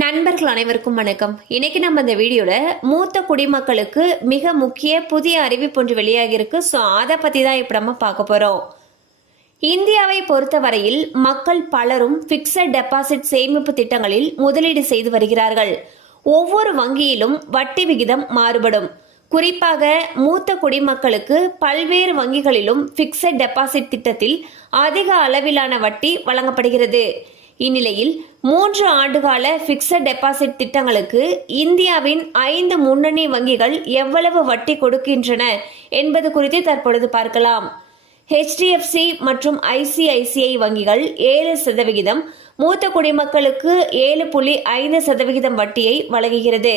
நண்பர்கள் அனைவருக்கும் வணக்கம். இன்னைக்கு நம்ம இந்த வீடியோல மூத்த குடிமக்களுக்கு மிக முக்கிய புதிய அறிவிப்பு ஒன்று வெளியாகியிருக்கு. ஸோ அதை பத்தி தான் இப்போ நம்ம பார்க்க போறோம். இந்தியாவை பொறுத்தவரையில் மக்கள் பலரும் பிக்சட் டெபாசிட் சேமிப்பு திட்டங்களில் முதலீடு செய்து வருகிறார்கள். ஒவ்வொரு வங்கியிலும் வட்டி விகிதம் மாறுபடும். குறிப்பாக மூத்த குடிமக்களுக்கு பல்வேறு வங்கிகளிலும் பிக்சட் டெபாசிட் திட்டத்தில் அதிக அளவிலான வட்டி வழங்கப்படுகிறது. இந்நிலையில் மூன்று ஆண்டுகால பிக்சட் டெபாசிட் திட்டங்களுக்கு இந்தியாவின் ஐந்து முன்னணி வங்கிகள் எவ்வளவு வட்டி கொடுக்கின்றன என்பது குறித்து தற்பொழுது பார்க்கலாம். ஹெச்டிஎஃப்சி மற்றும் ஐசிஐசிஐ வங்கிகள் ஏழு சதவிகிதம் மூத்த குடிமக்களுக்கு ஏழு புள்ளி ஐந்து சதவிகிதம் வட்டியை வழங்குகிறது.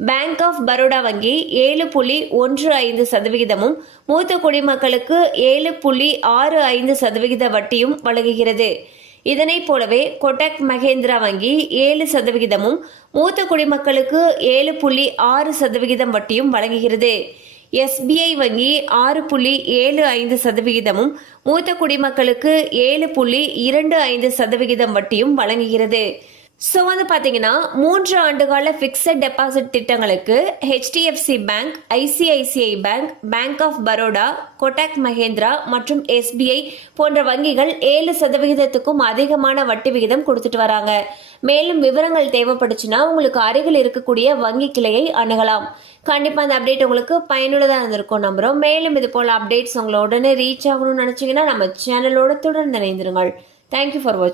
பேங்க் ஆஃப் பரோடா வங்கி ஏழு புள்ளி ஒன்று ஐந்து சதவிகிதமும் மூத்த குடிமக்களுக்கு ஏழு புள்ளி ஆறு ஐந்து சதவிகித வட்டியும் வழங்குகிறது. இதனைப் போலவே கொட்டக் மகேந்திரா வங்கி ஏழு சதவிகிதமும் மூத்த குடிமக்களுக்கு ஏழு புள்ளி ஆறு சதவிகிதம் வட்டியும் வழங்குகிறது. எஸ்பிஐ வங்கி ஆறு புள்ளி ஏழு ஐந்து சதவிகிதமும் மூத்த குடிமக்களுக்கு ஏழு புள்ளி இரண்டு ஐந்து சதவிகிதம் வட்டியும் வழங்குகிறது. ஸோ வந்து பார்த்தீங்கன்னா மூன்று ஆண்டுகால ஃபிக்ஸட் டெபாசிட் திட்டங்களுக்கு HDFC bank ICICI bank bank of Baroda Kotak Mahindra மற்றும் எஸ்பிஐ போன்ற வங்கிகள் ஏழு சதவிகிதத்துக்கும் அதிகமான வட்டி விகிதம் கொடுத்துட்டு வராங்க. மேலும் விவரங்கள் தேவைப்படுச்சுன்னா உங்களுக்கு அருகில் இருக்கக்கூடிய வங்கி கிளையை அணுகலாம். கண்டிப்பாக அந்த அப்டேட் உங்களுக்கு பயனுள்ளதாக இருந்திருக்கும் நம்புகிறோம் மேலும் இது போல் அப்டேட்ஸ் உங்களை உடனே ரீச் ஆகணும்னு நினச்சிங்கன்னா நம்ம சேனலோட தொடர்ந்து இணைந்திருங்கள். தேங்க்யூ ஃபார் வாட்சிங்